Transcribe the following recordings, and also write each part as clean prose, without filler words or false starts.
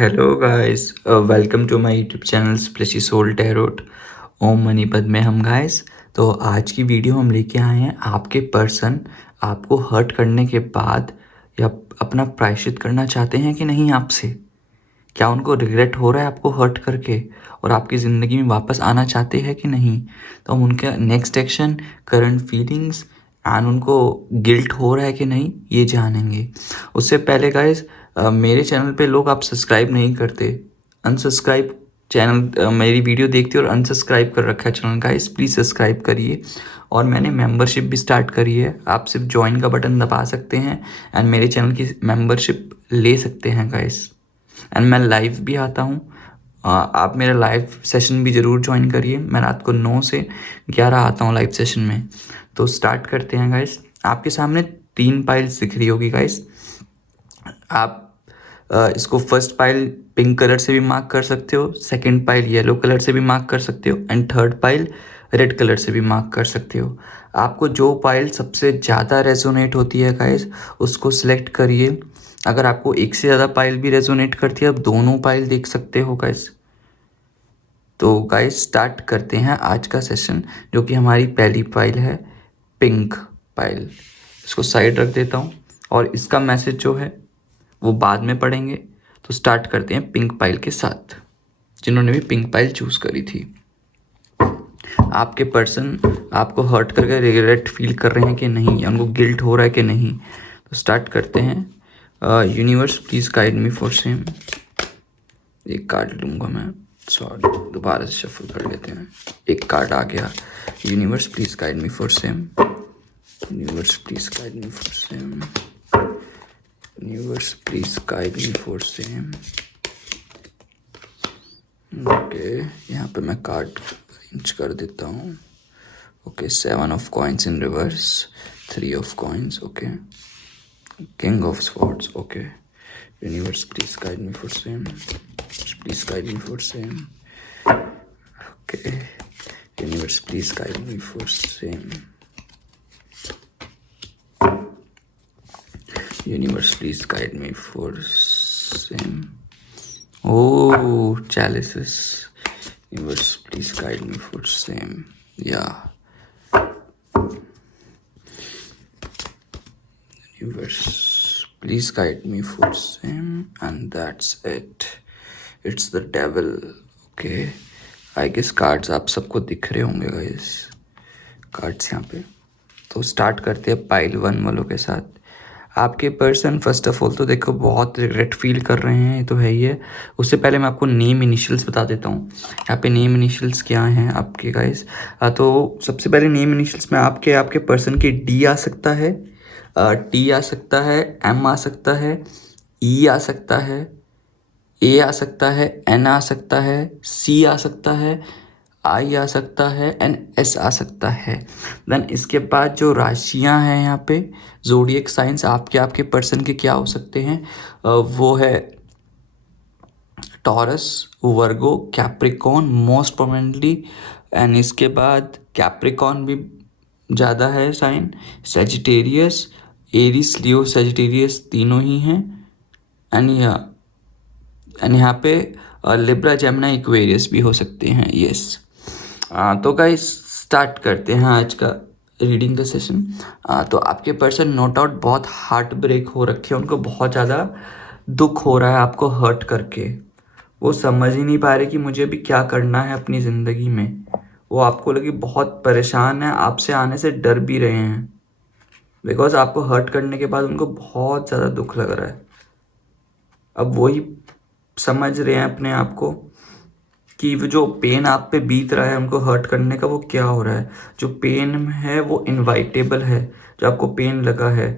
Hello guys, welcome to my YouTube channel Splishy Soul Tarot. Om मनी पद में हम गाइस। तो आज की वीडियो हम लेके आए हैं आपके पर्सन आपको हर्ट करने के बाद या अपना प्रायश्चित करना चाहते हैं कि नहीं आपसे। क्या उनको रिग्रेट हो रहा है आपको हर्ट करके और आपकी ज़िंदगी में वापस आना चाहते हैं कि नहीं। तो हम उनका next action, current feelings and उनको गिल्ट हो रहा है कि नहीं ये जानेंगे। उससे पहले गाइस, मेरे चैनल पे लोग आप सब्सक्राइब नहीं करते, अनसब्सक्राइब चैनल मेरी वीडियो देखते हो और अनसब्सक्राइब कर रखा है चैनल। गाइस प्लीज़ सब्सक्राइब करिए और मैंने मेंबरशिप भी स्टार्ट करी है। आप सिर्फ ज्वाइन का बटन दबा सकते हैं एंड मेरे चैनल की मेंबरशिप ले सकते हैं गाइस। एंड मैं लाइव भी आता हूँ, आप मेरा लाइव सेशन भी ज़रूर ज्वाइन करिए। मैं रात को 9 से 11 आता हूँ लाइव सेशन में। तो स्टार्ट करते हैं गाइस। आपके सामने 3 पाइल्स दिख रही होगी गाइस। आप इसको फर्स्ट पाइल पिंक कलर से भी मार्क कर सकते हो, सेकंड पाइल येलो कलर से भी मार्क कर सकते हो and third pile red colour से भी मार्क कर सकते हो। आपको जो पाइल सबसे ज़्यादा रेजोनेट होती है गाइस उसको सिलेक्ट करिए। अगर आपको एक से ज़्यादा पाइल भी रेजोनेट करती है, आप दोनों पाइल देख सकते हो गाइस। तो गाइस स्टार्ट करते हैं आज का सेशन, जो कि हमारी पहली पाइल है पिंक पाइल। इसको साइड रख देता हूँ और इसका मैसेज जो है वो बाद में पढ़ेंगे। तो स्टार्ट करते हैं पिंक पाइल के साथ, जिन्होंने भी पिंक पाइल चूज करी थी। आपके पर्सन आपको हर्ट करके रिग्रेट फील कर रहे हैं कि नहीं, या उनको गिल्ट हो रहा है कि नहीं। तो स्टार्ट करते हैं। Universe please guide me for same. एक कार्ड लूंगा मैं, सॉरी दोबारा से शफल कर लेते हैं। एक कार्ड आ गया। Universe please guide me for same. Universe please guide me for same. Universe please guide me for same. Okay, यहाँ पे मैं कार्ड अरेंज कर देता हूँ। Okay, 7 of coins in reverse, 3 of coins, okay, king of swords, okay. Universe please guide me for same, please guide me for same. Okay, universe please guide me for same. Universe please guide me for same. Oh, chalices. Universe, please guide me for same. Yeah. Universe, please guide me for same. And that's it. It's the devil. Okay. I guess cards आप सबको दिख रहे होंगे guys. Cards यहाँ पे। तो start करते हैं पाइल 1 वालों के साथ। आपके पर्सन फर्स्ट ऑफ ऑल तो देखो बहुत रिग्रेट फील कर रहे हैं, ये तो है ही है। उससे पहले मैं आपको नेम इनिशियल्स बता देता हूँ। यहाँ पे नेम इनिशियल्स क्या हैं आपके गाइस। तो सबसे पहले नेम इनिशियल्स में आपके पर्सन के डी आ सकता है, टी आ सकता है, एम आ सकता है, ई आ सकता है, ए आ सकता है, एन आ सकता है, सी आ सकता है, आई आ सकता है एंड एस आ सकता है। देन इसके बाद जो राशियां हैं यहाँ पे, जोडिएक साइंस आपके पर्सन के क्या हो सकते हैं, वो है taurus, Virgo, Capricorn most prominently. And इसके बाद कैप्रिकॉन भी ज़्यादा है साइन, सेजिटेरियस, एरिस, लियो, सेजिटेरियस तीनों ही हैं। एंड यहाँ पे लिब्रा, जेमिनी, एक्वेरियस भी हो सकते हैं। यस। तो गाइस स्टार्ट करते हैं आज का रीडिंग का सेशन। तो आपके पर्सन नो डाउट बहुत हार्ट ब्रेक हो रखे हैं, उनको बहुत ज़्यादा दुख हो रहा है आपको हर्ट करके। वो समझ ही नहीं पा रहे कि मुझे भी क्या करना है अपनी ज़िंदगी में। वो आपको लगे बहुत परेशान है, आपसे आने से डर भी रहे हैं, बिकॉज आपको हर्ट करने के बाद उनको बहुत ज़्यादा दुख लग रहा है। अब वही समझ रहे हैं अपने आप को कि वो जो पेन आप पे बीत रहा है उनको हर्ट करने का, वो क्या हो रहा है। जो पेन है वो इनवाइटेबल है, जो आपको पेन लगा है,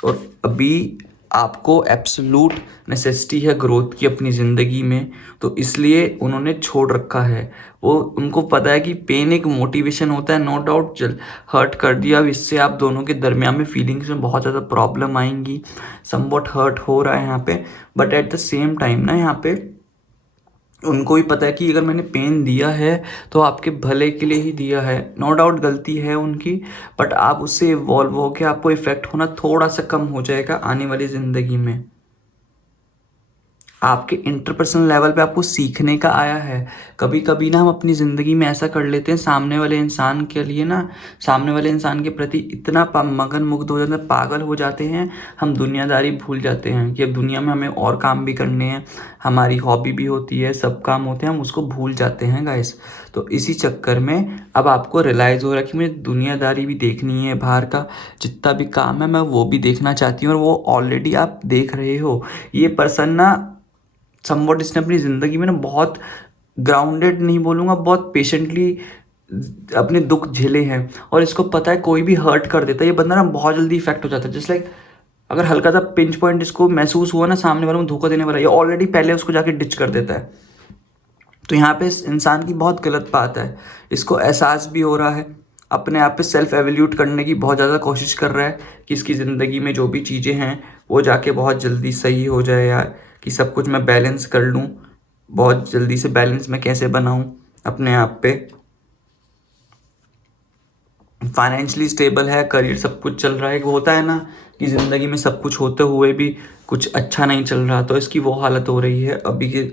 और अभी आपको एब्सोल्यूट नेसेसिटी है ग्रोथ की अपनी ज़िंदगी में, तो इसलिए उन्होंने छोड़ रखा है। वो उनको पता है कि पेन एक मोटिवेशन होता है। नो डाउट चल हर्ट कर दिया, अब इससे आप दोनों के दरमियान में फीलिंग्स में बहुत ज़्यादा प्रॉब्लम आएंगी। समवॉट हर्ट हो रहा है यहाँ पे, but at the same time ना यहाँ पे उनको भी पता है कि अगर मैंने पेन दिया है तो आपके भले के लिए ही दिया है। नो डाउट गलती है उनकी, बट आप उससे इवॉल्व हो के आपको इफेक्ट होना थोड़ा सा कम हो जाएगा आने वाली ज़िंदगी में। आपके इंटरपर्सनल लेवल पे आपको सीखने का आया है। कभी कभी ना हम अपनी ज़िंदगी में ऐसा कर लेते हैं, सामने वाले इंसान के लिए ना, सामने वाले इंसान के प्रति इतना मगन मुग्ध हो जाते हैं, पागल हो जाते हैं, हम दुनियादारी भूल जाते हैं कि अब दुनिया में हमें और काम भी करने हैं, हमारी हॉबी भी होती है, सब काम होते हैं, हम उसको भूल जाते हैं गाइस। तो इसी चक्कर में अब आपको रियलाइज़ हो रहा है कि मुझे दुनियादारी भी देखनी है, बाहर का जितना भी काम है मैं वो भी देखना चाहती हूँ, और वो ऑलरेडी आप देख रहे हो। ये पर्सन ना समवॉट इसने अपनी ज़िंदगी में ना बहुत ग्राउंडेड नहीं बोलूँगा, बहुत पेशेंटली अपने दुख झेले हैं, और इसको पता है कोई भी हर्ट कर देता है, ये बंदा ना बहुत जल्दी इफेक्ट हो जाता है। जस्ट लाइक अगर हल्का सा पिंच पॉइंट इसको महसूस हुआ ना, सामने वाले में धोखा देने वाला, ये ऑलरेडी पहले उसको जाके डिच कर देता है। तो यहाँ पे इस इंसान की बहुत गलत बात है, इसको एहसास भी हो रहा है, अपने आप पे सेल्फ एवेल्यूट करने की बहुत ज़्यादा कोशिश कर रहा है कि इसकी ज़िंदगी में जो भी चीज़ें हैं वो जाके बहुत जल्दी सही हो जाए यार, कि सब कुछ मैं बैलेंस कर लूँ, बहुत जल्दी से बैलेंस मैं कैसे बनाऊँ अपने आप पे। फाइनेंशियली स्टेबल है, करियर सब कुछ चल रहा है। एक होता है ना कि ज़िंदगी में सब कुछ होते हुए भी कुछ अच्छा नहीं चल रहा, तो इसकी वो हालत हो रही है अभी के।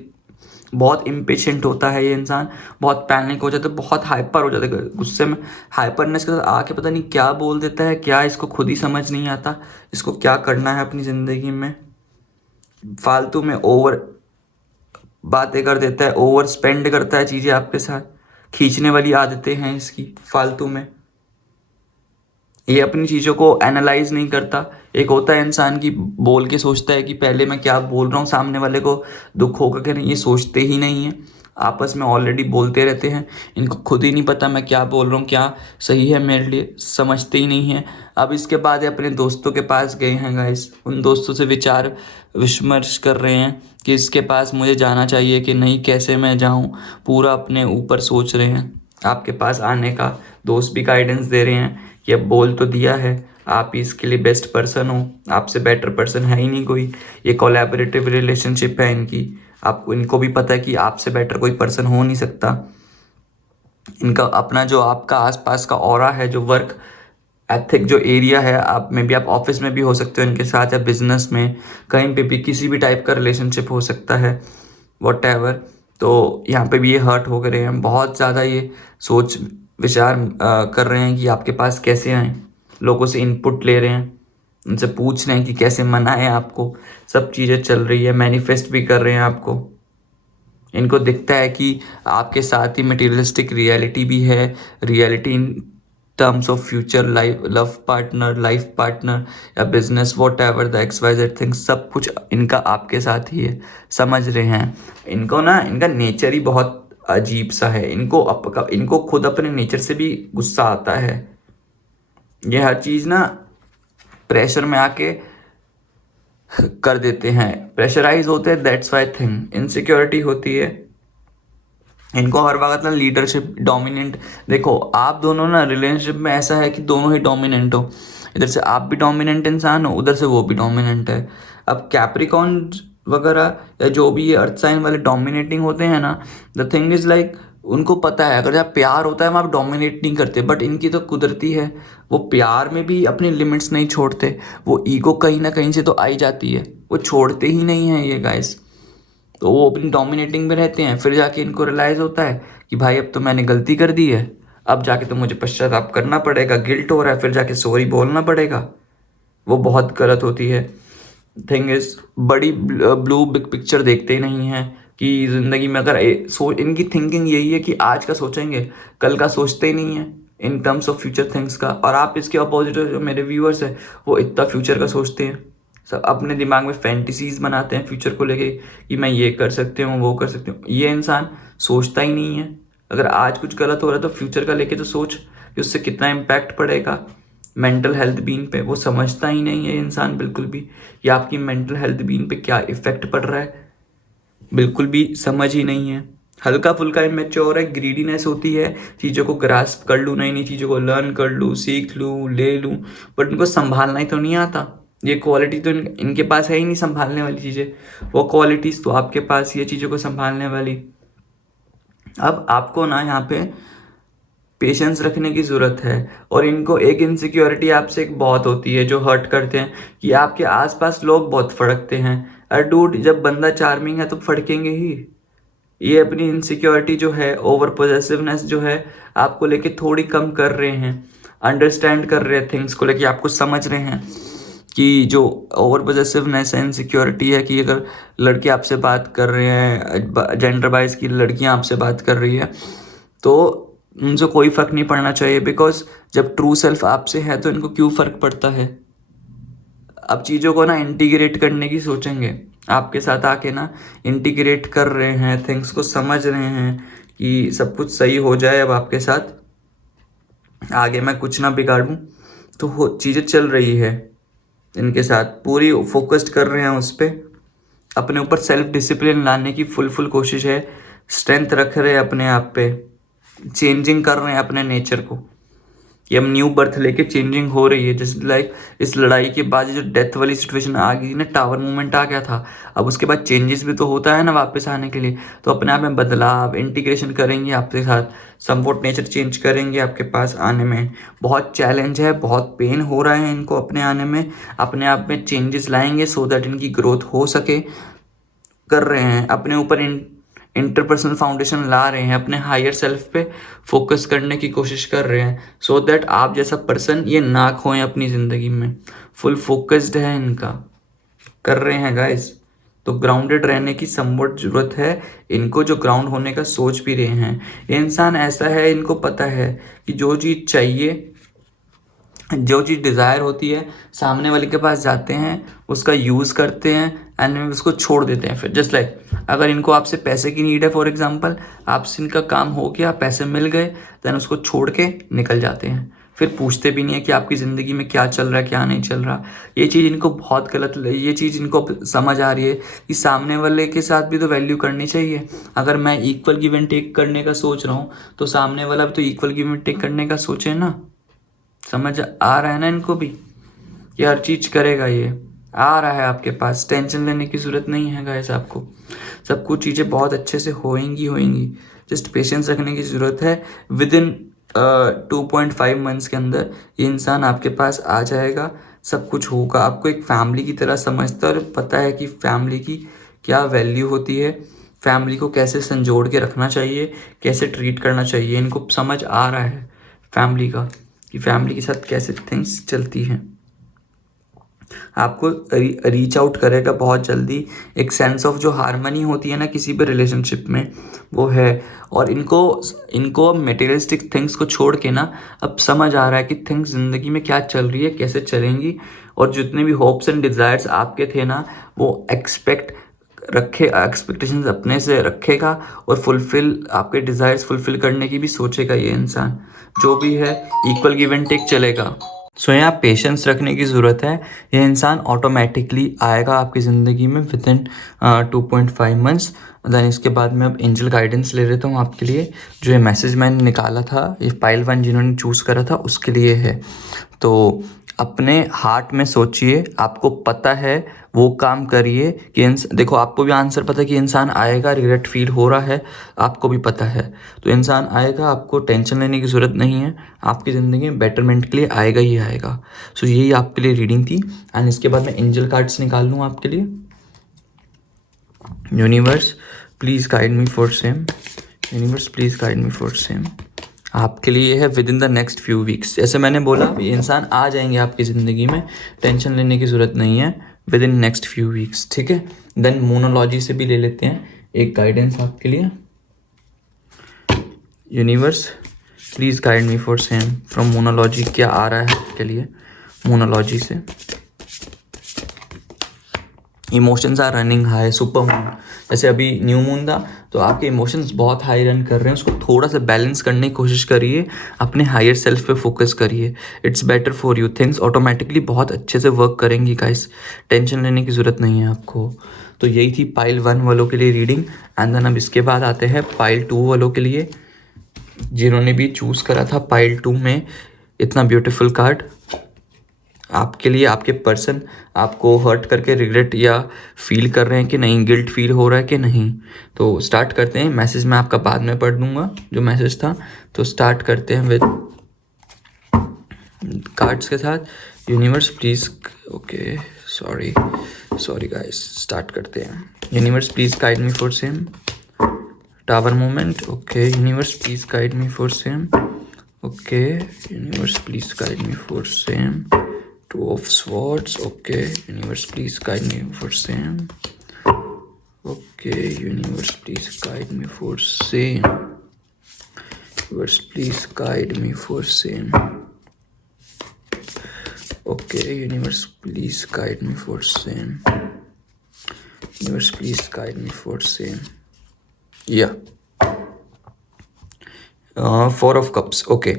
बहुत इम्पेशेंट होता है ये इंसान, बहुत पैनिक हो जाता है, बहुत हाइपर हो जाता है, गुस्से में हाइपरनेस के साथ आके पता नहीं क्या बोल देता है, क्या इसको खुद ही समझ नहीं आता इसको क्या करना है अपनी ज़िंदगी में। फालतू में ओवर बातें कर देता है, ओवर स्पेंड करता है चीज़ें आपके साथ, खींचने वाली आदतें हैं इसकी फालतू में। ये अपनी चीज़ों को एनालाइज नहीं करता। एक होता है इंसान की बोल के सोचता है कि पहले मैं क्या बोल रहा हूँ, सामने वाले को दुख होगा कि नहीं, ये सोचते ही नहीं है, आपस में ऑलरेडी बोलते रहते हैं, इनको खुद ही नहीं पता मैं क्या बोल रहा हूँ, क्या सही है मेरे लिए, समझते ही नहीं है। अब इसके बाद ये अपने दोस्तों के पास गए हैं गाइस, उन दोस्तों से विचार विमर्श कर रहे हैं कि इसके पास मुझे जाना चाहिए कि नहीं, कैसे मैं जाऊँ, पूरा अपने ऊपर सोच रहे हैं। आपके पास आने का दोस्त भी गाइडेंस दे रहे हैं कि अब बोल तो दिया है, आप ही इसके लिए बेस्ट पर्सन हो, आपसे बेटर पर्सन है ही नहीं कोई, ये कोलैबोरेटिव रिलेशनशिप है इनकी, आपको इनको भी पता है कि आपसे बेटर कोई पर्सन हो नहीं सकता। इनका अपना जो आपका आसपास का ऑरा है, जो वर्क एथिक जो एरिया है, आप में भी, आप ऑफिस में भी हो सकते हो इनके साथ, या बिजनेस में कहीं पे भी किसी भी टाइप का रिलेशनशिप हो सकता है, वॉट एवर। तो यहाँ पे भी ये हर्ट हो गए हैं बहुत ज़्यादा, ये सोच विचार कर रहे हैं कि आपके पास कैसे आएँ, लोगों से इनपुट ले रहे हैं, उनसे पूछ रहे हैं कि कैसे मनाएं आपको, सब चीज़ें चल रही है, मैनिफेस्ट भी कर रहे हैं आपको। इनको दिखता है कि आपके साथ ही मटेरियलिस्टिक रियलिटी भी है, reality in terms of future life, love partner, life partner या business, whatever the XYZ things, सब कुछ इनका आपके साथ ही है, समझ रहे हैं। इनको ना इनका नेचर ही बहुत अजीब सा है, इनको खुद अपने नेचर से भी गुस्सा आता है। ये हर चीज़ ना प्रेशर में आके कर देते हैं, प्रेशराइज होते हैं, दैट्स वाई थिंग, इनसिक्योरिटी होती है इनको हर वक्त ना, लीडरशिप डोमिनेंट। देखो आप दोनों ना रिलेशनशिप में ऐसा है कि दोनों ही डोमिनेंट हो, इधर से आप भी डोमिनेंट इंसान हो, उधर से वो भी डोमिनेंट है। अब कैप्रिकॉन वगैरह या जो भी ये अर्थ साइन वाले डोमिनेटिंग होते हैं ना, द थिंग इज लाइक उनको पता है अगर जहाँ प्यार होता है वहाँ डोमिनेट नहीं करते, बट इनकी तो कुदरती है, वो प्यार में भी अपनी लिमिट्स नहीं छोड़ते, वो ईगो कहीं ना कहीं से तो आई जाती है, वो छोड़ते ही नहीं है ये गाइस। तो वो अपनी डोमिनेटिंग में रहते हैं, फिर जाके इनको रियलाइज़ होता है कि भाई अब तो मैंने गलती कर दी है, अब जाके तो मुझे पश्चाताप करना पड़ेगा, गिल्ट हो रहा है, फिर जाके सॉरी बोलना पड़ेगा, वो बहुत गलत होती है। थिंग इज बड़ी ब्लू बिग पिक्चर देखते ही नहीं है कि ज़िंदगी में अगर इनकी थिंकिंग यही है कि आज का सोचेंगे, कल का सोचते ही नहीं है इन टर्म्स ऑफ फ्यूचर थिंग्स का। और आप इसके अपोजिट जो मेरे व्यूअर्स है, वो इतना फ्यूचर का सोचते हैं, सब अपने दिमाग में फैंटेसीज बनाते हैं फ्यूचर को लेके कि मैं ये कर सकती हूँ, वो कर सकती हूँ। ये इंसान सोचता ही नहीं है, अगर आज कुछ गलत हो रहा है तो फ्यूचर का लेके तो सोच कि उससे कितना इम्पैक्ट पड़ेगा मेंटल हेल्थ बीन पे, वो समझता ही नहीं है इंसान बिल्कुल भी कि आपकी मेंटल हेल्थ बीन पे क्या इफेक्ट पड़ रहा है, बिल्कुल भी समझ ही नहीं है। हल्का फुल्का इमेच्योर है, ग्रीडीनेस होती है, चीज़ों को ग्रास्प कर लूँ, नई नई चीज़ों को लर्न कर लूँ, सीख लूँ, ले लूँ, बट उनको संभालना ही तो नहीं आता। ये क्वालिटी तो इनके पास है ही नहीं संभालने वाली चीज़ें, वो क्वालिटीज़ तो आपके पास ही है चीज़ों को संभालने वाली। अब आपको ना यहाँ पे पेशेंस रखने की ज़रूरत है। और इनको एक इनसिक्योरिटी आपसे एक बहुत होती है जो हर्ट करते हैं, कि आपके आसपास लोग बहुत फड़कते हैं, अरे डूड, जब बंदा चार्मिंग है तो फड़केंगे ही। ये अपनी इनसिक्योरिटी जो है, ओवर पोजेसिवनेस जो है, आपको लेके थोड़ी कम कर रहे हैं, अंडरस्टैंड कर रहे हैं थिंग्स को लेके, आपको समझ रहे हैं कि जो ओवर पोजेसिवनेस है, इनसिक्योरिटी है, कि अगर लड़के आपसे बात कर रहे हैं, जेंडर वाइज की लड़कियां आपसे बात कर रही है, तो उनसे कोई फ़र्क नहीं पड़ना चाहिए, बिकॉज जब ट्रू सेल्फ आपसे है तो इनको क्यों फ़र्क पड़ता है। अब चीज़ों को ना इंटीग्रेट करने की सोचेंगे, आपके साथ आके ना इंटीग्रेट कर रहे हैं, थिंग्स को समझ रहे हैं कि सब कुछ सही हो जाए अब आपके साथ, आगे मैं कुछ ना बिगाड़ूं, तो हो चीज़ें चल रही है इनके साथ, पूरी फोकस्ड कर रहे हैं उस पर, अपने ऊपर सेल्फ डिसिप्लिन लाने की फुल कोशिश है, स्ट्रेंथ रख रहे हैं अपने आप पे, चेंजिंग कर रहे हैं अपने नेचर को, कि हम न्यू बर्थ लेके चेंजिंग हो रही है। जैसे लाइक इस लड़ाई के बाद जो डेथ वाली सिचुएशन आ गई ना, टावर मूवमेंट आ गया था, अब उसके बाद चेंजेस भी तो होता है ना वापस आने के लिए, तो अपने आप में बदलाव, इंटीग्रेशन करेंगे आपके साथ, समवॉट नेचर चेंज करेंगे आपके पास आने में। बहुत चैलेंज है, बहुत पेन हो रहा है इनको अपने आने में, अपने आप में चेंजेस लाएंगे सो दैट इनकी ग्रोथ हो सके, कर रहे हैं अपने ऊपर इंटरपर्सनल फाउंडेशन ला रहे हैं, अपने हायर सेल्फ पे फोकस करने की कोशिश कर रहे हैं, सो दैट आप जैसा पर्सन ये ना खोएं अपनी ज़िंदगी में। फुल फोकस्ड है इनका, कर रहे हैं गाइस। तो ग्राउंडेड रहने की समवट ज़रूरत है इनको, जो ग्राउंड होने का सोच भी रहे हैं। ये इंसान ऐसा है, इनको पता है कि जो चीज़ चाहिए, जो चीज़ डिज़ायर होती है, सामने वाले के पास जाते हैं, उसका यूज़ करते हैं एंड उसको छोड़ देते हैं। फिर जस्ट लाइक अगर इनको आपसे पैसे की नीड है, फॉर एग्जांपल, आपसे इनका काम हो गया, पैसे मिल गए, देन उसको छोड़ के निकल जाते हैं, फिर पूछते भी नहीं है कि आपकी ज़िंदगी में क्या चल रहा है, क्या नहीं चल रहा। ये चीज़ इनको बहुत गलत, ये चीज़ इनको समझ आ रही है कि सामने वाले के साथ भी तो वैल्यू करनी चाहिए। अगर मैं इक्वल गिव एंड टेक करने का सोच रहा हूँ, तो सामने वाला भी तो इक्वल गिव एंड टेक करने का सोचे ना। समझ आ रहा है ना इनको भी कि हर चीज़ करेगा, ये आ रहा है आपके पास, टेंशन लेने की ज़रूरत नहीं है गाइस आपको, सब कुछ चीज़ें बहुत अच्छे से होएंगी। जस्ट पेशेंस रखने की ज़रूरत है। विद इन 2.5 मंथ्स के अंदर ये इंसान आपके पास आ जाएगा, सब कुछ होगा, आपको एक फैमिली की तरह समझता है और पता है कि फैमिली की क्या वैल्यू होती है, फैमिली को कैसे संजोड़ के रखना चाहिए, कैसे ट्रीट करना चाहिए, इनको समझ आ रहा है फैमिली का, कि फैमिली के साथ कैसे थिंग्स चलती हैं। आपको रीच आउट करेगा बहुत जल्दी। एक सेंस ऑफ जो हारमनी होती है ना किसी भी रिलेशनशिप में, वो है। और इनको मटेरियलिस्टिक थिंग्स को छोड़ के ना अब समझ आ रहा है कि थिंग्स ज़िंदगी में क्या चल रही है, कैसे चलेंगी, और जितने भी होप्स एंड डिज़ायर्स आपके थे ना, वो एक्सपेक्टेशंस अपने से रखेगा, और आपके डिज़ायर्स फुलफिल करने की भी सोचेगा ये इंसान। जो भी है इक्वल गिव एंड टेक चलेगा। सो यहाँ पेशेंस रखने की ज़रूरत है। यह इंसान ऑटोमेटिकली आएगा आपकी ज़िंदगी में विद इन 2.5 मंथ्स। देन इसके बाद मैं अब एंजल गाइडेंस ले लेता हूँ आपके लिए। जो ये मैसेज मैंने निकाला था, ये पाइल 1 जिन्होंने चूज़ करा था उसके लिए है। तो अपने हार्ट में सोचिए, आपको पता है, वो काम करिए कि देखो आपको भी आंसर पता है कि इंसान आएगा, रिग्रेट फील हो रहा है, आपको भी पता है, तो इंसान आएगा, आपको टेंशन लेने की ज़रूरत नहीं है, आपकी ज़िंदगी में बेटरमेंट के लिए आएगा ही आएगा। सो यही आपके लिए रीडिंग थी। एंड इसके बाद मैं एंजल कार्ड्स निकाल लूँ आपके लिए। Universe please guide me for same, universe please guide me for same. आपके लिए है with in the next few weeks. जैसे मैंने बोला, ये इंसान आ जाएंगे आपकी ज़िंदगी में, टेंशन लेने की ज़रूरत नहीं है, with in next few weeks, ठीक है। देन मोनोलॉजी से भी ले लेते हैं एक गाइडेंस आपके लिए। Universe please guide me for same from मोनोलॉजी, क्या आ रहा है आपके लिए मोनोलॉजी से। Emotions are running high, super moon, जैसे अभी न्यू मून था तो आपके इमोशंस बहुत हाई रन कर रहे हैं, उसको थोड़ा सा बैलेंस करने की कोशिश करिए, अपने हायर सेल्फ पे फोकस करिए, it's better for you. Things automatically बहुत अच्छे से वर्क करेंगी गाइस, टेंशन लेने की ज़रूरत नहीं है आपको। तो यही थी पाइल 1 वालों के लिए रीडिंग। एंड देन अब इसके बाद आते हैं पाइल 2 वालों के लिए, जिन्होंने भी चूज़ करा था पाइल 2 में इतना ब्यूटीफुल कार्ड आपके लिए। आपके पर्सन आपको हर्ट करके रिग्रेट या फील कर रहे हैं कि नहीं, गिल्ट फील हो रहा है कि नहीं। तो स्टार्ट करते हैं। मैसेज मैं आपका बाद में पढ़ दूंगा जो मैसेज था। तो स्टार्ट करते हैं विद कार्ड्स के साथ। Universe please, okay sorry sorry guys, start करते हैं। Universe please guide me for same. Tower moment, okay. Universe please guide me for same, okay. Universe please guide me for same. Two of swords, okay. Universe please guide me for same, okay. Universe please guide me for same. Universe please guide me for same, okay. Universe please guide me for same. Universe please guide me for same. Yeah. 4 of cups, okay.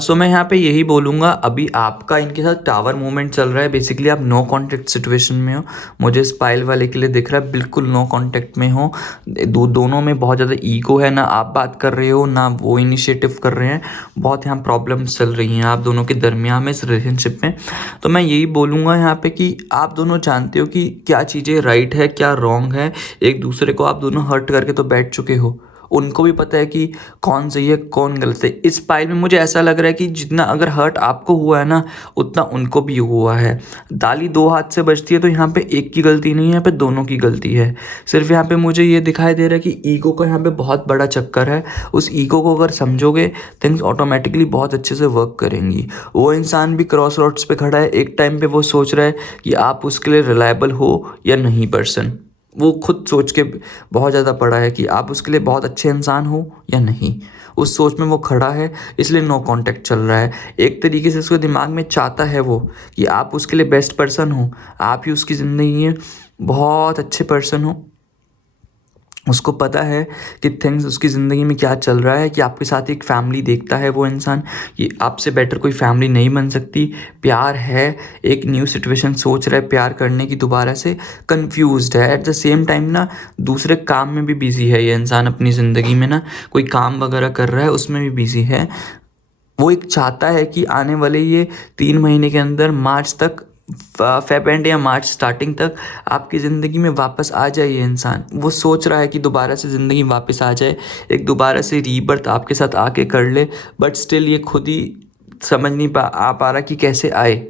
So मैं यहाँ पे यही बोलूँगा, अभी आपका इनके साथ tower movement चल रहा है। बेसिकली आप नो कॉन्टैक्ट सिचुएशन में हो, मुझे स्पाइल वाले के लिए दिख रहा है, बिल्कुल नो कॉन्टैक्ट में हो। दोनों में बहुत ज़्यादा ईगो है, ना आप बात कर रहे हो ना वो इनिशिएटिव कर रहे हैं। बहुत यहाँ प्रॉब्लम्स चल रही हैं आप दोनों के दरमियान में इस रिलेशनशिप में। तो मैं यही बोलूँगा यहाँ पे कि आप दोनों जानते हो कि क्या चीज़ें राइट है क्या रॉन्ग है। एक दूसरे को आप दोनों हर्ट करके तो बैठ चुके हो, उनको भी पता है कि कौन सही है कौन गलत है। इस पाइल में मुझे ऐसा लग रहा है कि जितना अगर हर्ट आपको हुआ है ना, उतना उनको भी हुआ है। दाली 2 हाथ से बजती है, तो यहाँ पे एक की गलती नहीं है, यहाँ पे दोनों की गलती है। सिर्फ यहाँ पे मुझे ये दिखाई दे रहा है कि ईगो का यहाँ पे बहुत बड़ा चक्कर है। उस ईगो को अगर समझोगे, थिंग्स ऑटोमेटिकली बहुत अच्छे से वर्क करेंगी। वो इंसान भी क्रॉस रोड्स पे खड़ा है, एक टाइम पे वो सोच रहा है कि आप उसके लिए रिलायबल हो या नहीं पर्सन। वो खुद सोच के बहुत ज़्यादा पड़ा है कि आप उसके लिए बहुत अच्छे इंसान हो या नहीं। उस सोच में वो खड़ा है, इसलिए नो कांटेक्ट चल रहा है। एक तरीके से उसके दिमाग में चाहता है वो कि आप उसके लिए बेस्ट पर्सन हो, आप ही उसकी ज़िंदगी में बहुत अच्छे पर्सन हो। उसको पता है कि थिंग्स उसकी ज़िंदगी में क्या चल रहा है, कि आपके साथ एक फैमिली देखता है वो इंसान, कि आपसे बेटर कोई फैमिली नहीं बन सकती। प्यार है, एक न्यू सिचुएशन सोच रहा है प्यार करने की, दोबारा से कंफ्यूज्ड है। एट द सेम टाइम ना दूसरे काम में भी बिजी है ये इंसान, अपनी ज़िंदगी में ना कोई काम वगैरह कर रहा है, उसमें भी बिजी है। वो एक चाहता है कि आने वाले ये 3 महीने के अंदर मार्च तक, फेब एंड या मार्च स्टार्टिंग तक आपकी ज़िंदगी में वापस आ जाए ये इंसान। वो सोच रहा है कि दोबारा से ज़िंदगी वापस आ जाए, एक दोबारा से रीबर्थ आपके साथ आके कर ले, बट स्टिल ये खुद ही समझ नहीं पा रहा कि कैसे आए।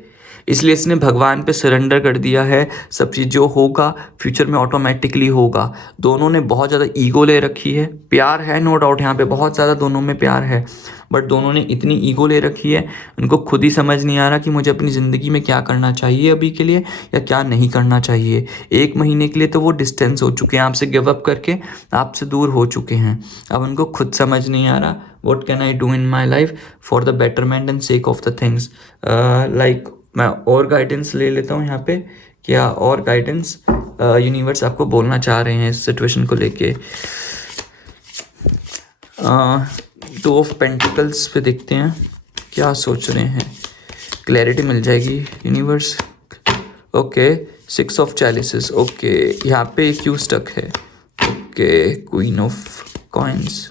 इसलिए इसने भगवान पे सरेंडर कर दिया है। सब चीज़ जो होगा फ्यूचर में ऑटोमेटिकली होगा। दोनों ने बहुत ज़्यादा ईगो ले रखी है। प्यार है नो डाउट, यहाँ पे बहुत ज़्यादा दोनों में प्यार है, बट दोनों ने इतनी ईगो ले रखी है, उनको खुद ही समझ नहीं आ रहा कि मुझे अपनी ज़िंदगी में क्या करना चाहिए अभी के लिए या क्या नहीं करना चाहिए। 1 महीने के लिए तो वो डिस्टेंस हो चुके हैं, आपसे गिव अप करके आपसे दूर हो चुके हैं। अब उनको खुद समझ नहीं आ रहा what can I do in my life for the betterment and sake of the things. Like मैं और गाइडेंस ले लेता हूँ यहाँ पे, क्या और गाइडेंस यूनिवर्स आपको बोलना चाह रहे हैं इस सिचुएशन को लेके। 2 ऑफ पेंटिकल्स पे देखते हैं क्या सोच रहे हैं, क्लैरिटी मिल जाएगी यूनिवर्स। ओके 6 ऑफ चैलिसेस, ओके यहाँ पे क्यों स्टक है, ओके क्वीन ऑफ कॉइन्स।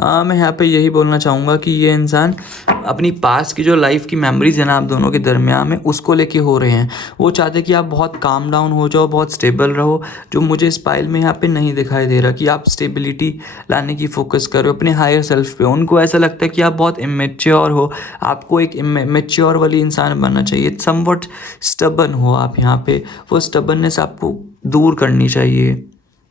मैं यहाँ पे यही बोलना चाहूँगा कि ये इंसान अपनी पास्ट की जो लाइफ की मेमोरीज है ना आप दोनों के दरमियान में, उसको लेके हो रहे हैं। वो चाहते कि आप बहुत काम डाउन हो जाओ, बहुत स्टेबल रहो, जो मुझे इस पाइल में यहाँ पे नहीं दिखाई दे रहा कि आप स्टेबिलिटी लाने की फोकस करो अपने हायर सेल्फ पे। उनको ऐसा लगता है कि आप बहुत इमेच्योर हो, आपको एक इमेच्योर वाली इंसान बनना चाहिए। समवट स्टबन हो आप यहाँ पे, वो स्टबननेस आपको दूर करनी चाहिए।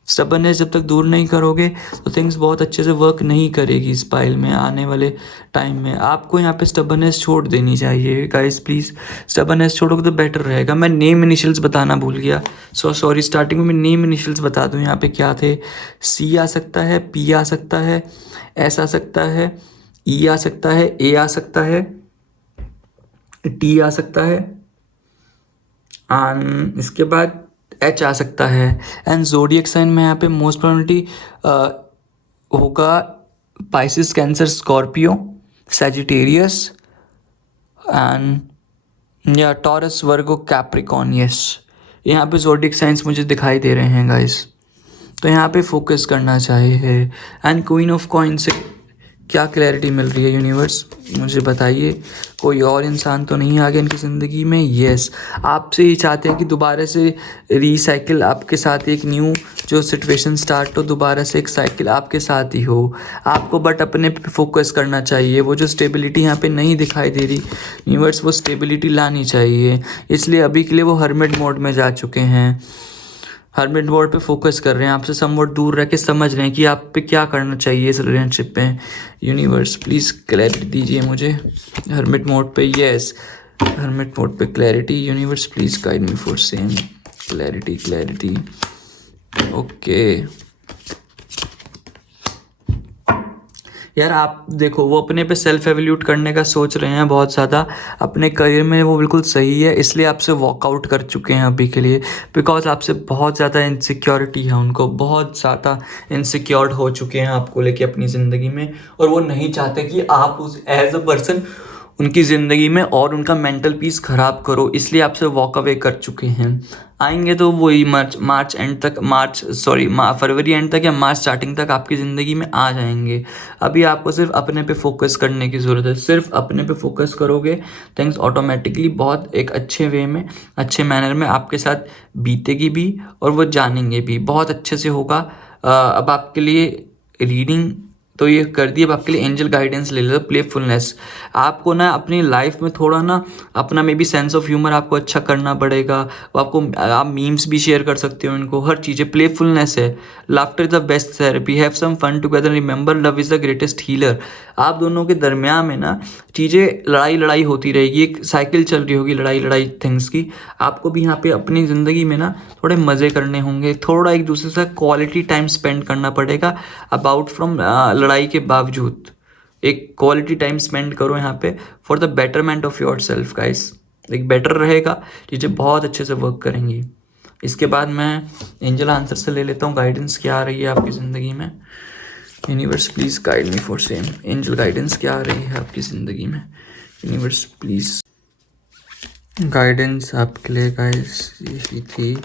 स्टबननेस जब तक दूर नहीं करोगे तो थिंग्स बहुत अच्छे से वर्क नहीं करेगी इस पाइल में। आने वाले टाइम में आपको यहाँ पे स्टबननेस छोड़ देनी चाहिए गाइस, प्लीज़ स्टबननेस छोड़ोगे तो बेटर रहेगा। मैं नेम इनिशियल्स बताना भूल गया, सॉरी। स्टार्टिंग में मैं नेम इनिशियल्स बता दूँ यहाँ पे क्या थे। सी आ सकता है, पी आ सकता है, एस आ सकता है, ई आ सकता है, ए आ सकता है, टी आ सकता है, इसके बाद एच आ सकता है। एंड ज़ोडिएक साइन में यहाँ पे मोस्ट प्रोबेबिलिटी होगा Pisces, cancer, Scorpio, Sagittarius and या टॉरस, वर्गो, कैप्रिकॉन। यस, यहाँ पे ज़ोडिएक साइंस मुझे दिखाई दे रहे हैं गाइस, तो यहाँ पे फोकस करना चाहिए। एंड क्वीन ऑफ कॉइन से क्या क्लैरिटी मिल रही है यूनिवर्स, मुझे बताइए। कोई और इंसान तो नहीं आ गया इनकी ज़िंदगी में? यस, आपसे ही चाहते हैं कि दोबारा से रीसाइकिल आपके साथ एक न्यू जो सिचुएशन स्टार्ट हो, दोबारा से एक साइकिल आपके साथ ही हो। आपको बट अपने पे फोकस करना चाहिए। वो जो स्टेबिलिटी यहाँ पे नहीं दिखाई दे रही यूनिवर्स, वो स्टेबिलिटी लानी चाहिए। इसलिए अभी के लिए वो हर्मिट मोड में जा चुके हैं, हर्मिट मोड पे फोकस कर रहे हैं, आपसे समवट दूर रह के समझ रहे हैं कि आप पे क्या करना चाहिए इस रिलेशनशिप पे। यूनिवर्स प्लीज़ क्लैरिटी दीजिए मुझे हर्मिट मोड पे। यस, हर्मिट मोड पे clarity. Universe please guide me for same clarity, clarity. Okay यार, आप देखो वो अपने पे सेल्फ एवल्यूट करने का सोच रहे हैं बहुत ज़्यादा अपने करियर में, वो बिल्कुल सही है। इसलिए आपसे वॉकआउट कर चुके हैं अभी के लिए, बिकॉज आपसे बहुत ज़्यादा इनसिक्योरिटी है उनको, बहुत ज़्यादा इनसिक्योर्ड हो चुके हैं आपको लेके अपनी ज़िंदगी में। और वो नहीं चाहते कि आप उस एज अ पर्सन उनकी ज़िंदगी में और उनका मेंटल पीस ख़राब करो, इसलिए आपसे वॉक अवे कर चुके हैं। आएंगे तो वही मार्च एंड तक, फरवरी एंड तक या मार्च स्टार्टिंग तक आपकी ज़िंदगी में आ जाएंगे। अभी आपको सिर्फ अपने पे फोकस करने की ज़रूरत है। सिर्फ अपने पे फोकस करोगे, थिंग्स ऑटोमेटिकली बहुत एक अच्छे वे में, अच्छे मैनर में आपके साथ बीतेगी भी, और वो जानेंगे भी, बहुत अच्छे से होगा। अब आपके लिए रीडिंग तो ये कर दी, अब आपके लिए एंजल गाइडेंस ले लो, प्लेफुलनेस। आपको ना अपनी लाइफ में थोड़ा ना अपना may be sense of humour आपको अच्छा करना पड़ेगा। आपको आप मीम्स भी शेयर कर सकते हो इनको, हर चीज़ें प्लेफुलनेस है। Laughter is the best therapy, have some fun together, remember love is the greatest healer. आप दोनों के दरमियान में ना चीज़ें लड़ाई लड़ाई होती रहेगी, एक साइकिल चल रही होगी लड़ाई लड़ाई थिंग्स की। आपको भी यहाँ पे अपनी ज़िंदगी में ना थोड़े मज़े करने होंगे, थोड़ा एक दूसरे से क्वालिटी टाइम स्पेंड करना पड़ेगा। अबाउट फ्रॉम लड़ाई के बावजूद एक क्वालिटी टाइम स्पेंड करो यहाँ पे, for the betterment of your self guys. एक बेटर रहेगा, चीज़ें बहुत अच्छे से वर्क करेंगी। इसके बाद मैं एंजल आंसर से ले लेता हूँ गाइडेंस क्या आ रही है आपकी ज़िंदगी में। Universe please guide me for same, angel guidance क्या आ रही है आपकी ज़िंदगी में। यूनिवर्स प्लीज़ गाइडेंस आपके लिए गाइस यही थी।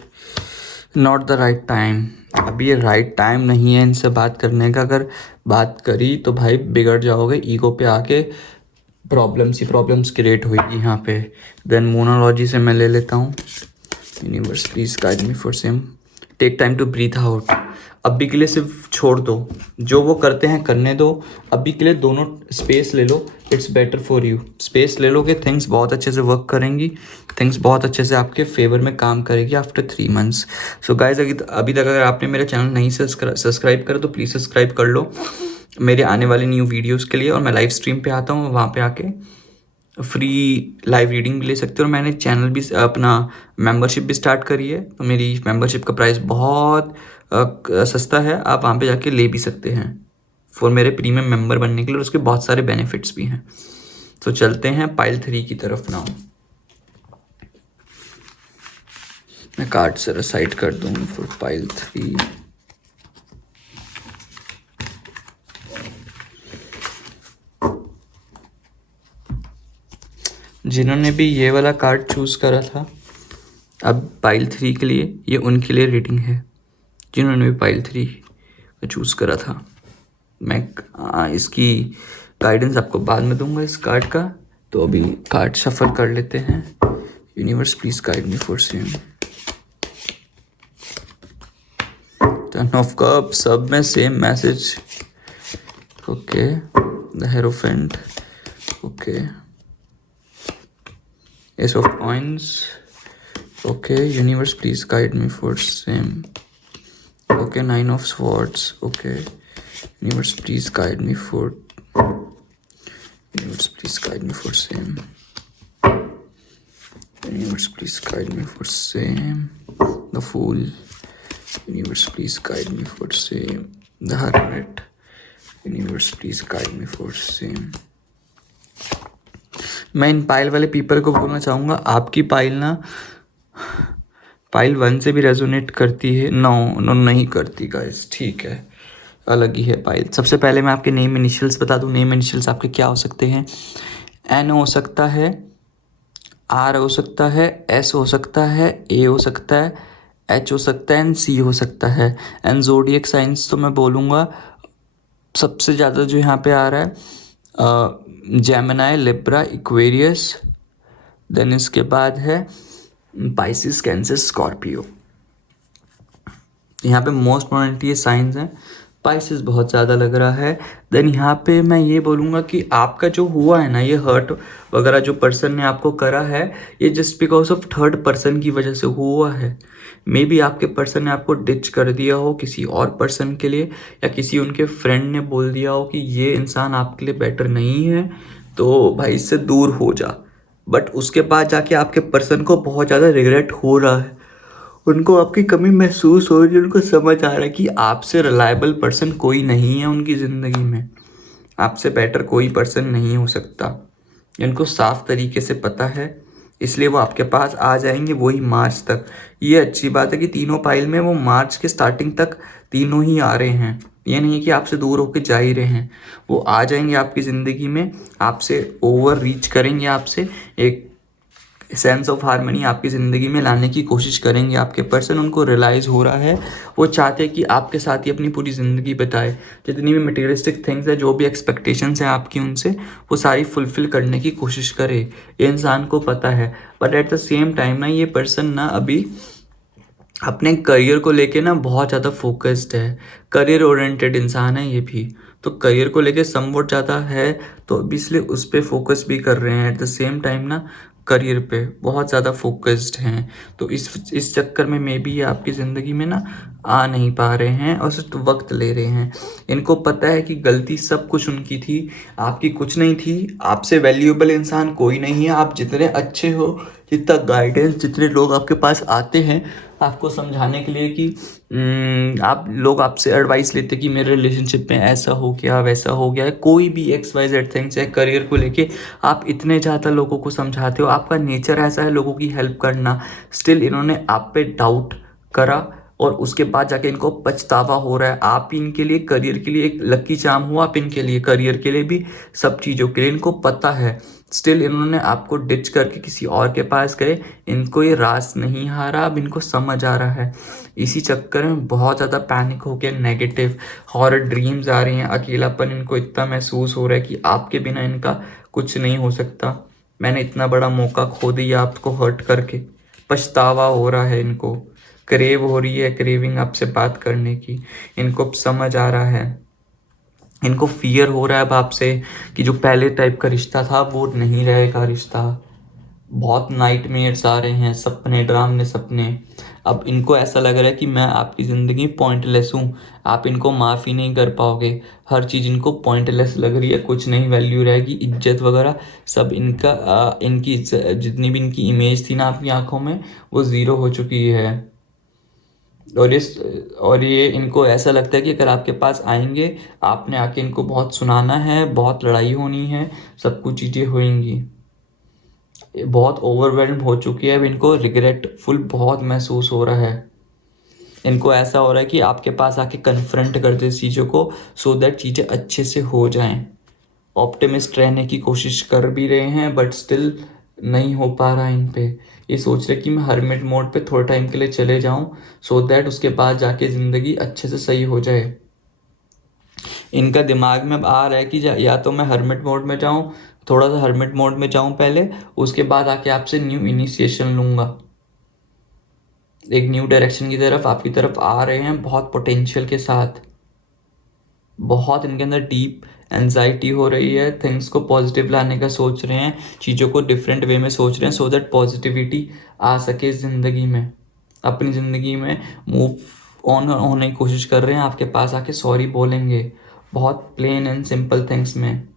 नॉट द राइट टाइम, अभी ये राइट टाइम नहीं है इनसे बात करने का। अगर बात करी तो भाई बिगड़ जाओगे, ईगो पे आके प्रॉब्लम्स क्रिएट होगी यहाँ पे। देन मोनोलॉजी से मैं ले लेता हूँ। Universe please guide me for same, take time to breathe out. अभी के लिए सिर्फ छोड़ दो, जो वो करते हैं करने दो। अभी के लिए दोनों स्पेस ले लो, it's better for you. Space ले लोगे, थिंग्स बहुत अच्छे से वर्क करेंगी, थिंग्स बहुत अच्छे से आपके फेवर में काम करेगी आफ्टर 3 मंथ्स। सो गाइज, अभी तक अगर आपने मेरा चैनल नहीं सब्सक्राइब करा तो प्लीज़ सब्सक्राइब कर लो मेरे आने वाले न्यू वीडियोज़ के लिए। और मैं लाइव स्ट्रीम पे आता हूँ, वहाँ पे आके फ्री लाइव रीडिंग भी ले सकते हो। और मैंने चैनल भी अपना मेंबरशिप भी स्टार्ट करी है, तो मेरी मेंबरशिप का प्राइस बहुत सस्ता है, आप वहाँ पे जाके ले भी सकते हैं फॉर मेरे प्रीमियम मेंबर बनने के लिए, और उसके बहुत सारे बेनिफिट्स भी हैं। तो चलते हैं पाइल 3 की तरफ नाउ। मैं कार्ड से साइड कर दूँ फॉर पाइल 3। जिन्होंने भी ये वाला कार्ड चूज़ करा था, अब पाइल 3 के लिए ये उनके लिए रीडिंग है, जिन्होंने भी पाइल 3 को चूज़ करा था। मैं इसकी गाइडेंस आपको बाद में दूंगा इस कार्ड का। तो अभी कार्ड शफल कर लेते हैं। Universe please guide me for same. Ten of cups, सब में same message. Okay, the hierophant. Okay, S of coins. Okay, universe please guide me for same. Okay, 9 of swords. Okay, universe please guide me for, universe please guide me for same, universe please guide me for same, the fool, universe please guide me for same, the hermit, universe please guide me for same। मैं इन pile वाले people को बोलना चाहूँगा, आपकी pile ना pile 1 से भी resonate करती है। नो नहीं करती गाइस, ठीक है, अलग ही है पाइल। सबसे पहले मैं आपके नेम इनिशियल्स बता दूं। नेम इनिशियल्स आपके क्या हो सकते हैं? एन हो सकता है, आर हो सकता है, एस हो सकता है, ए हो सकता है, एच हो सकता है, एंड सी हो सकता है। एंड ज़ोडिएक साइंस तो मैं बोलूँगा सबसे ज़्यादा जो यहाँ पे आ रहा है जेमिनाई, लिब्रा, इक्वेरियस, देन इसके बाद है पाइसिस, कैंसर, स्कॉर्पियो। यहाँ पे मोस्ट प्रोबेबली ये साइंस हैं। पाइसेस बहुत ज़्यादा लग रहा है। देन यहाँ पे मैं ये बोलूँगा कि आपका जो हुआ है ना, ये हर्ट वगैरह जो पर्सन ने आपको करा है, ये just because of third person की वजह से हुआ है। मे बी आपके पर्सन ने आपको डिच कर दिया हो किसी और पर्सन के लिए, या किसी उनके फ्रेंड ने बोल दिया हो कि ये इंसान आपके लिए बेटर नहीं है, तो भाई इससे दूर हो जा। बट उसके बाद जाके आपके पर्सन को बहुत ज़्यादा रिग्रेट हो रहा है, उनको आपकी कमी महसूस हो रही है, उनको समझ आ रहा है कि आपसे रिलायबल पर्सन कोई नहीं है उनकी ज़िंदगी में, आपसे बेटर कोई पर्सन नहीं हो सकता। इनको साफ तरीके से पता है, इसलिए वो आपके पास आ जाएंगे वही मार्च तक। ये अच्छी बात है कि तीनों पाइल में वो मार्च के स्टार्टिंग तक तीनों ही आ रहे हैं। ये नहीं है कि आपसे दूर होकर जा ही रहे हैं, वो आ जाएंगे आपकी ज़िंदगी में, आपसे ओवर रीच करेंगे, आपसे एक सेंस ऑफ हारमनी आपकी ज़िंदगी में लाने की कोशिश करेंगे आपके पर्सन। उनको रियलाइज़ हो रहा है, वो चाहते हैं कि आपके साथ ही अपनी पूरी ज़िंदगी बिताए। जितनी भी मटेरियलिस्टिक थिंग्स है, जो भी एक्सपेक्टेशंस हैं आपकी उनसे, वो सारी फुलफ़िल करने की कोशिश करे, ये इंसान को पता है। But at the same time ना, ये पर्सन ना अभी अपने करियर को लेके ना बहुत ज़्यादा फोकस्ड है, करियर ओरिएंटेड इंसान है ये भी, तो करियर को लेके समवट ज़्यादा है, तो अभी इसलिए उस पर फोकस भी कर रहे हैं। एट द सेम टाइम ना करियर पे बहुत ज़्यादा फोकस्ड हैं, तो इस चक्कर में मे बी ये आपकी ज़िंदगी में ना आ नहीं पा रहे हैं और सिर्फ वक्त ले रहे हैं। इनको पता है कि गलती सब कुछ उनकी थी, आपकी कुछ नहीं थी। आपसे वैल्यूएबल इंसान कोई नहीं है। आप जितने अच्छे हो, जितना गाइडेंस, जितने लोग आपके पास आते हैं आपको समझाने के लिए कि आप लोग आपसे एडवाइस लेते कि मेरे रिलेशनशिप में ऐसा हो गया, वैसा हो गया है, कोई भी XYZ थिंग्स है करियर को लेके, आप इतने ज़्यादा लोगों को समझाते हो, आपका नेचर ऐसा है लोगों की हेल्प करना, स्टिल इन्होंने आप पे डाउट करा और उसके बाद जाके इनको पछतावा हो रहा है। आप इनके लिए करियर के लिए एक लकी चार्म हो, आप इनके लिए करियर के लिए भी, सब चीज़ों के लिए इनको पता है, स्टिल इन्होंने आपको डिच करके किसी और के पास गए। इनको ये रास नहीं हारा, अब इनको समझ आ रहा है। इसी चक्कर में बहुत ज़्यादा पैनिक हो गया, नेगेटिव हॉरर ड्रीम्स आ रही हैं, अकेलापन इनको इतना महसूस हो रहा है कि आपके बिना इनका कुछ नहीं हो सकता, मैंने इतना बड़ा मौका खो दिया आपको हर्ट करके। पछतावा हो रहा है इनको, क्रेव हो रही है, क्रेविंग आपसे बात करने की, इनको अब समझ आ रहा है। इनको फियर हो रहा है अब आपसे कि जो पहले टाइप का रिश्ता था वो नहीं रहेगा रिश्ता। बहुत नाइटमेयर्स आ रहे हैं, सपने, डरावने सपने। अब इनको ऐसा लग रहा है कि मैं आपकी ज़िंदगी पॉइंटलेस हूँ, आप इनको माफ़ ही नहीं कर पाओगे। हर चीज़ इनको पॉइंटलेस लग रही है, कुछ नहीं वैल्यू रहेगी, इज्जत वगैरह सब इनका इनकी जितनी भी इनकी इमेज थी ना आपकी आंखों में, वो ज़ीरो हो चुकी है। और ये इनको ऐसा लगता है कि अगर आपके पास आएंगे, आपने आके इनको बहुत सुनाना है, बहुत लड़ाई होनी है, सब कुछ चीज़ें होंगी। बहुत ओवरवेल्म हो चुकी है, अब इनको रिग्रेटफुल बहुत महसूस हो रहा है। इनको ऐसा हो रहा है कि आपके पास आके कन्फ्रंट कर दे चीज़ों को, सो दैट चीज़ें अच्छे से हो जाएं। ऑप्टिमिस्ट रहने की कोशिश कर भी रहे हैं, बट स्टिल नहीं हो पा रहा इन पे। ये सोच रहे कि मैं हरमिट मोड पे थोड़े टाइम के लिए चले जाऊं, सो दैट उसके बाद जाके ज़िंदगी अच्छे से सही हो जाए। इनका दिमाग में अब आ रहा है कि या तो मैं हरमिट मोड में जाऊं, थोड़ा सा हरमिट मोड में जाऊं पहले, उसके बाद आके आपसे न्यू इनिशिएशन लूँगा, एक न्यू डायरेक्शन की तरफ आपकी तरफ आ रहे हैं बहुत पोटेंशियल के साथ। बहुत इनके अंदर डीप एंजाइटी हो रही है, थिंग्स को पॉजिटिव लाने का सोच रहे हैं, चीज़ों को डिफरेंट वे में सोच रहे हैं, सो दैट पॉजिटिविटी आ सके ज़िंदगी में, अपनी ज़िंदगी में मूव ऑन होने की कोशिश कर रहे हैं। आपके पास आके सॉरी बोलेंगे, बहुत प्लेन एंड सिंपल थिंग्स में।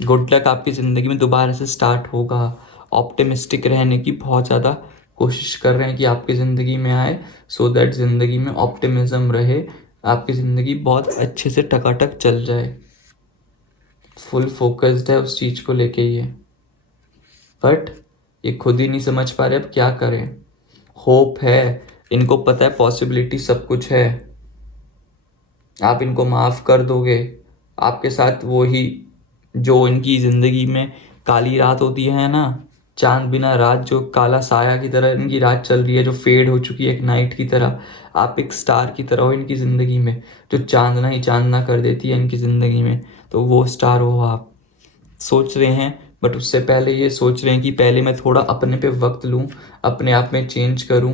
गुड लक आपकी ज़िंदगी में दोबारा से स्टार्ट होगा। ऑप्टिमिस्टिक रहने की बहुत ज़्यादा कोशिश कर रहे हैं कि आपकी ज़िंदगी में आए, सो दैट ज़िंदगी में ऑप्टिमिज्म रहे, आपकी ज़िंदगी बहुत अच्छे से टकाटक चल जाए। फुल फोकस्ड है उस चीज़ को लेके ये, बट ये खुद ही नहीं समझ पा रहे अब क्या करें। होप है, इनको पता है पॉसिबिलिटी सब कुछ है, आप इनको माफ़ कर दोगे, आपके साथ वो ही जो इनकी ज़िंदगी में काली रात होती है ना, चांद बिना रात, जो काला साया की तरह इनकी रात चल रही है, जो फेड हो चुकी है एक नाइट की तरह, आप एक स्टार की तरह हो इनकी ज़िंदगी में, जो चांदना ही चांदना कर देती है इनकी ज़िंदगी में। तो वो स्टार हो आप। सोच रहे हैं, बट उससे पहले ये सोच रहे हैं कि पहले मैं थोड़ा अपने पे वक्त लूँ, अपने आप में चेंज करूँ,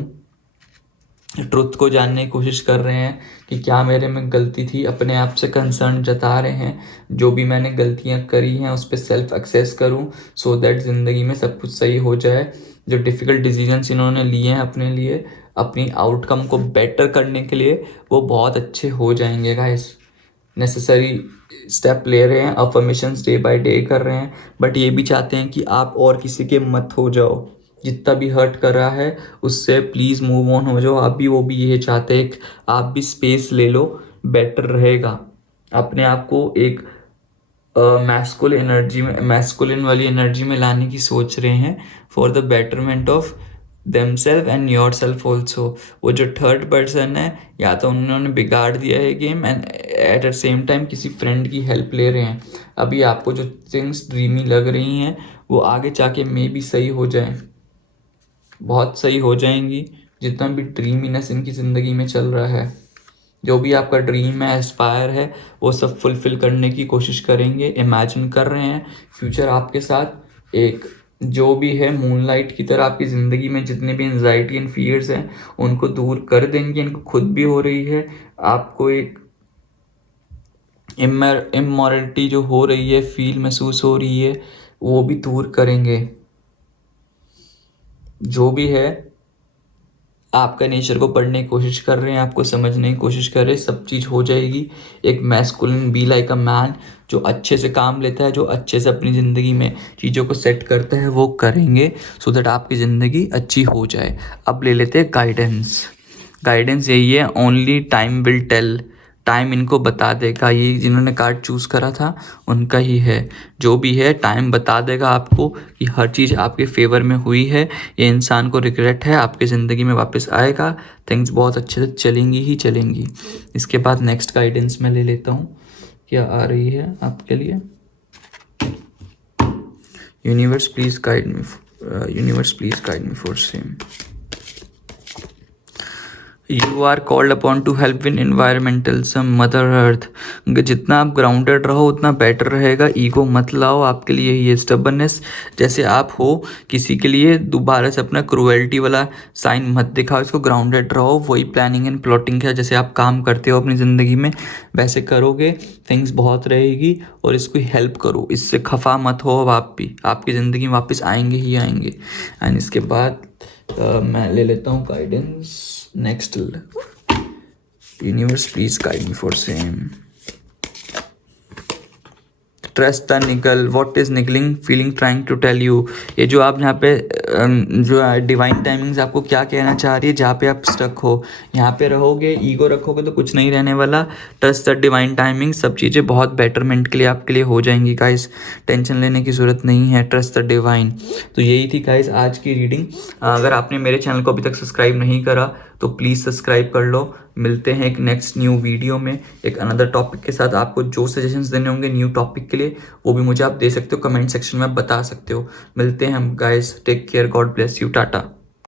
ट्रुथ को जानने की कोशिश कर रहे हैं कि क्या मेरे में गलती थी, अपने आप से कंसर्न जता रहे हैं, जो भी मैंने गलतियां करी हैं उस पर सेल्फ एक्सेस करूं, सो दैट ज़िंदगी में सब कुछ सही हो जाए। जो डिफ़िकल्ट डिसीजंस इन्होंने लिए हैं अपने लिए, अपनी आउटकम को बेटर करने के लिए, वो बहुत अच्छे हो जाएंगे गाइस। नेसेसरी स्टेप ले रहे हैं, अफर्मेशंस डे बाय डे कर रहे हैं, बट ये भी चाहते हैं कि आप और किसी के मत हो जाओ। जितना भी हर्ट कर रहा है उससे प्लीज़ मूव ऑन हो जाओ। आप भी, वो भी ये चाहते हैं कि आप भी स्पेस ले लो, बेटर रहेगा। अपने आप को एक मैस्कुलिन वाली एनर्जी में लाने की सोच रहे हैं, for the betterment of themselves and your self also. वो जो थर्ड पर्सन है, या तो उन्होंने बिगाड़ दिया है game, and at the same time किसी फ्रेंड की हेल्प ले रहे हैं। अभी आपको जो थिंग्स ड्रीमी लग रही हैं वो आगे जाके मे भी सही हो जाए, बहुत सही हो जाएंगी। जितना भी ड्रीमीनेस इनकी ज़िंदगी में चल रहा है, जो भी आपका ड्रीम है, एस्पायर है, वो सब फुलफिल करने की कोशिश करेंगे। इमेजिन कर रहे हैं फ्यूचर आपके साथ एक, जो भी है मूनलाइट की तरह आपकी ज़िंदगी में जितने भी एंजाइटी एंड फियर्स हैं उनको दूर कर देंगे। इनको खुद भी हो रही है, आपको एक इमोरलिटी जो हो रही है, फील महसूस हो रही है, वो भी दूर करेंगे। जो भी है, आपका नेचर को पढ़ने की कोशिश कर रहे हैं, आपको समझने की कोशिश कर रहे हैं, सब चीज़ हो जाएगी। एक masculine, be like a man, जो अच्छे से काम लेता है, जो अच्छे से अपनी ज़िंदगी में चीज़ों को सेट करता है, वो करेंगे सो दैट आपकी ज़िंदगी अच्छी हो जाए। अब ले लेते हैं गाइडेंस। गाइडेंस यही है, only time will tell. Time इनको बता देगा, ये जिन्होंने कार्ड चूज़ करा था उनका ही है। जो भी है टाइम बता देगा आपको कि हर चीज़ आपके फेवर में हुई है। ये इंसान को रिग्रेट है, आपकी ज़िंदगी में वापस आएगा, थिंग्स बहुत अच्छे से चलेंगी ही चलेंगी। इसके बाद नेक्स्ट गाइडेंस मैं ले लेता हूँ, क्या आ रही है आपके लिए। Universe please guide me, universe please guide me for same. You are called upon to help in environmentalism, mother earth. जितना आप ग्राउंडेड रहो उतना बेटर रहेगा। ईगो मत लाओ, आपके लिए ये स्टबर्ननेस, जैसे आप हो किसी के लिए दोबारा से अपना क्रूएल्टी वाला साइन मत दिखाओ, इसको ग्राउंडेड रहो। वही प्लानिंग एंड प्लॉटिंग है, जैसे आप काम करते हो अपनी ज़िंदगी में वैसे करोगे, थिंग्स बहुत रहेगी। और इसको हेल्प करो, इससे खफा मत हो। अब आप भी आपकी ज़िंदगी में वापस आएंगे ही आएंगे। एंड इसके बाद मैं ले लेता हूँ guidance next. Universe please guide me for same. Trust the niggle, what is niggling feeling trying to tell you. ये जो आप यहाँ पे जो डिवाइन टाइमिंग्स आपको क्या कहना चाह रही है, जहाँ पे आप स्टक हो यहाँ पे रहोगे, ईगो रखोगे तो कुछ नहीं रहने वाला। ट्रस्ट द डिवाइन टाइमिंग, सब चीज़ें बहुत बेटरमेंट के लिए आपके लिए हो जाएंगी गाइस, टेंशन लेने की ज़रूरत नहीं है। Trust the divine. तो यही थी गाइस आज की रीडिंग। अगर आपने मेरे चैनल को अभी तक सब्सक्राइब नहीं करा तो प्लीज़ सब्सक्राइब कर लो। मिलते हैं एक नेक्स्ट न्यू वीडियो में एक अनदर टॉपिक के साथ। आपको जो सजेशंस देने होंगे न्यू टॉपिक के लिए वो भी मुझे आप दे सकते हो, कमेंट सेक्शन में आप बता सकते हो। मिलते हैं हम guys, take care, God bless you, Tata.